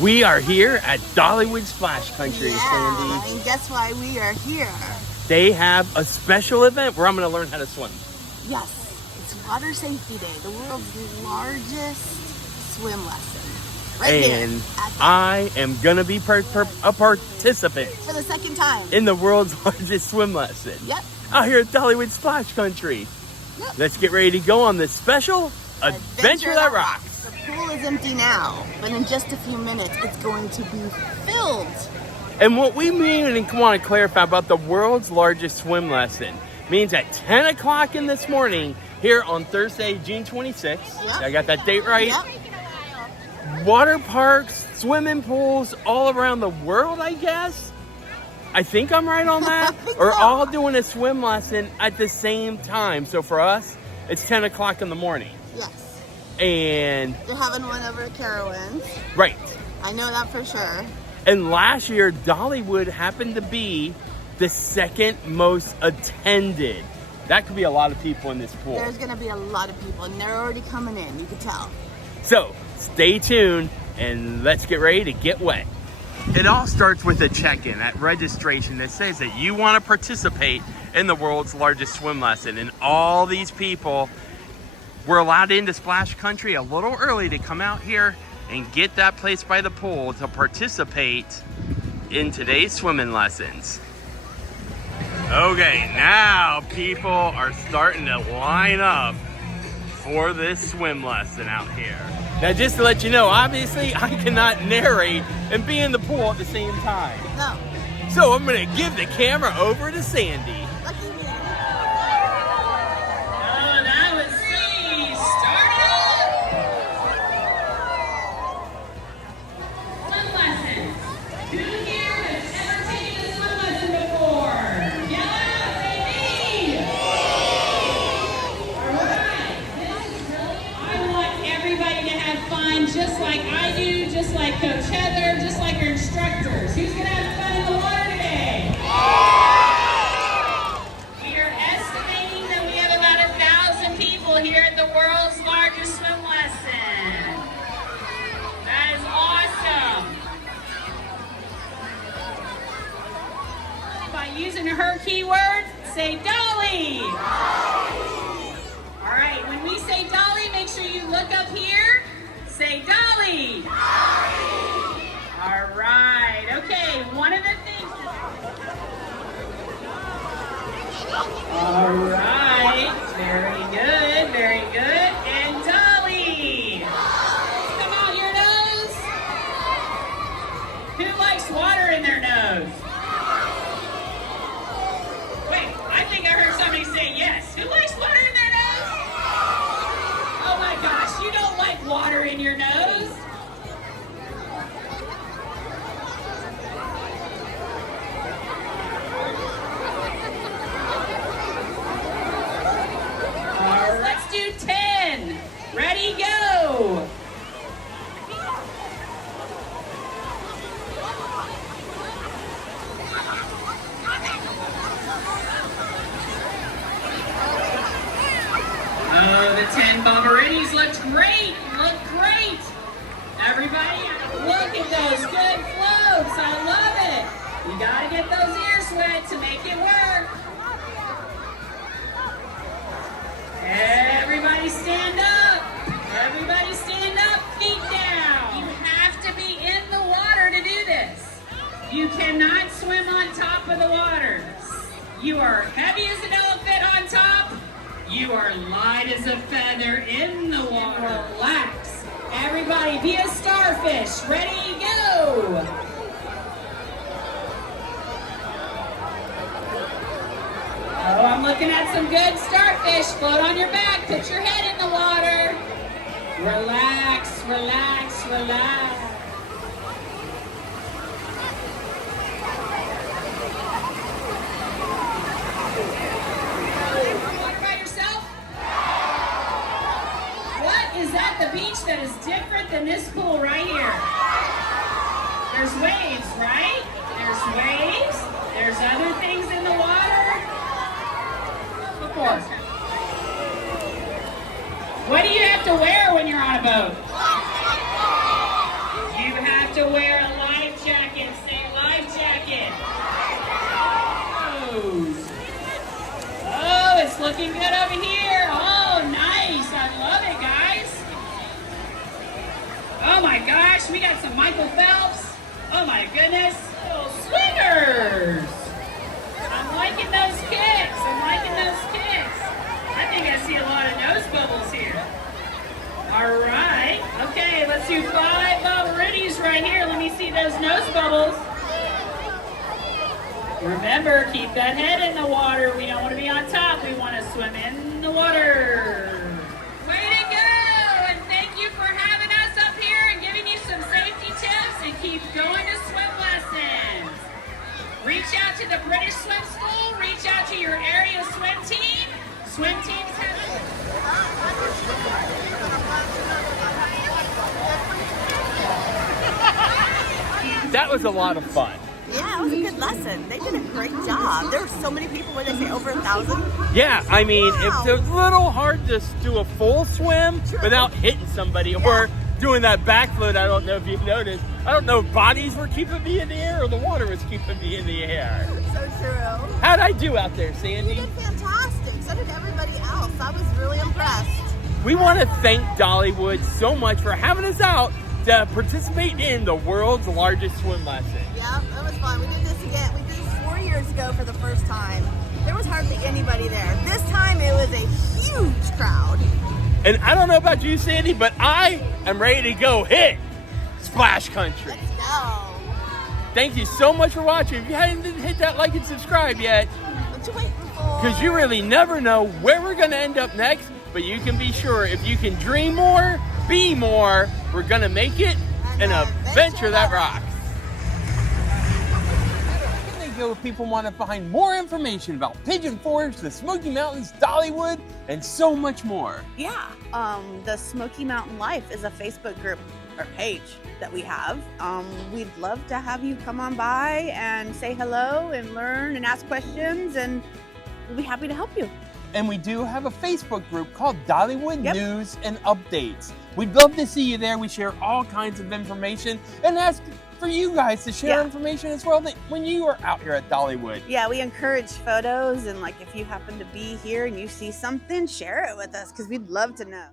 We are here at Dollywood Splash Country, Yeah, Sandy. and guess why we are here? They have a special event where I'm going to learn how to swim. Yes, it's Water Safety Day, the world's largest swim lesson. Right And here at I am going to be a participant for the second time. in the world's largest swim lesson. Yep. Out here at Dollywood Splash Country. Yep. Let's get ready to go on this special Adventure That Rocks. The pool is empty now, but in just a few minutes, it's going to be filled. And what we mean and want to clarify about the world's largest swim lesson means at 10 o'clock in this morning, here on Thursday, June 26th, Yep. I got that date right, Yep. water parks, swimming pools all around the world, I guess. I think I'm right on that. I think Are so. all doing a swim lesson at the same time. So for us, it's 10 o'clock in the morning. Yes. And, They're having one over at Carowinds. right. I know that for sure. And last year, Dollywood happened to be the second most attended. That could be a lot of people in this pool. There's going to be a lot of people, and they're already coming in. You can tell. So stay tuned and let's get ready to get wet. It all starts with a check-in at registration that says that you want to participate in the world's largest swim lesson. And all these people were allowed into Splash Country a little early to come out here and get that place by the pool to participate in today's swimming lessons. Okay, now people are starting to line up for this swim lesson out here. Now, just to let you know, obviously I cannot narrate and be in the pool at the same time. No. So I'm gonna give the camera over to Sandy. Lucky me. Oh, that was me. Start it up. Swim lessons. Who here has ever taken a swim lesson before? Yell out, say me. All right. This is brilliant. I want everybody to have fun just like I do, just like Coach Heather, just like our instructors. Who's going to have fun in the water today? We are estimating that we have about 1,000 people here at the world's largest swim lesson. That is awesome. By using her keyword, say Dolly. All right, when we say Dolly, make sure you look up here. Say Dolly. All right, okay, one of the things. All right, very good, very good. And Dolly. Come out your nose. Who likes water in their nose? Wait, I think I heard somebody say yes. Who likes water in their nose? Oh my gosh, you don't like water in your nose? All right, let's do 10. Ready, go. Oh, the 10 Bomberettis looked great. Looked great. Everybody, look at those good floats. I love it. You got to get those ears wet to make it work. Everybody stand up. Everybody stand up, feet down. You have to be in the water to do this. You cannot swim on top of the water. You are heavy as an elephant on top. You are light as a feather in the water. Relax. Everybody be a starfish. Ready, go. Oh, I'm looking at some good starfish. Float on your back. Put your head in the water. Relax, relax, relax. Water by yourself? What is that? The beach that is different than this pool right here? There's waves, right? There's waves. There's other things in the water. Before. What do you have to wear when you're on a boat? You have have to wear a life jacket. Say life jacket. Oh, it's looking good over here. Oh, nice. I love it, guys. Oh my gosh, we got some Michael Phelps. Oh my goodness. Little swingers. I'm liking those kicks. I'm liking those kicks. I think I see a lot of nose bubbles here. All right. Okay, let's do 5 Bobberitties right here. Let me see those nose bubbles. Remember, keep that head in the water. We don't want to be on top. We want to swim in the water. Way to go! And thank you for having us up here and giving you some safety tips, and keep going to swim lessons. Reach out to the British Swim School. Reach out to your area swim team. Swim teams have... That was a lot of fun. Yeah, it was a good lesson. They did a great job. There were so many people. Where they say over 1,000. Yeah, I mean, Wow. it's a little hard to do a full swim without hitting somebody or doing that backflip. I don't know if you've noticed. I don't know if bodies were keeping me in the air or the water was keeping me in the air. So true. How'd I do out there, You Sandy? did fantastic. So did everybody else. I was really impressed. We want to thank Dollywood so much for having us out to participate in the world's largest swim lesson. Yeah, that was fun. We did this again. We did this 4 years ago for the first time. There was hardly anybody there. This time it was a huge crowd. And I don't know about you, Sandy, but I am ready to go hit Splash Country. Let's go. Thank you so much for watching. If you haven't hit that like and subscribe yet, What you waiting for? because you really never know where we're going to end up next, but you can be sure if you can dream more, be more, we're going to make it an adventure that rocks. Where can they go if people want to find more information about Pigeon Forge, the Smoky Mountains, Dollywood, and so much more? Yeah. The Smoky Mountain Life is a Facebook group or page that we have. We'd love to have you come on by and say hello and learn and ask questions, and we'll be happy to help you. And we do have a Facebook group called Dollywood Yep. News and Updates. We'd love to see you there. We share all kinds of information and ask for you guys to share Yeah. information as well that when you are out here at Dollywood. Yeah, we encourage photos, and like if you happen to be here and you see something, share it with us because we'd love to know.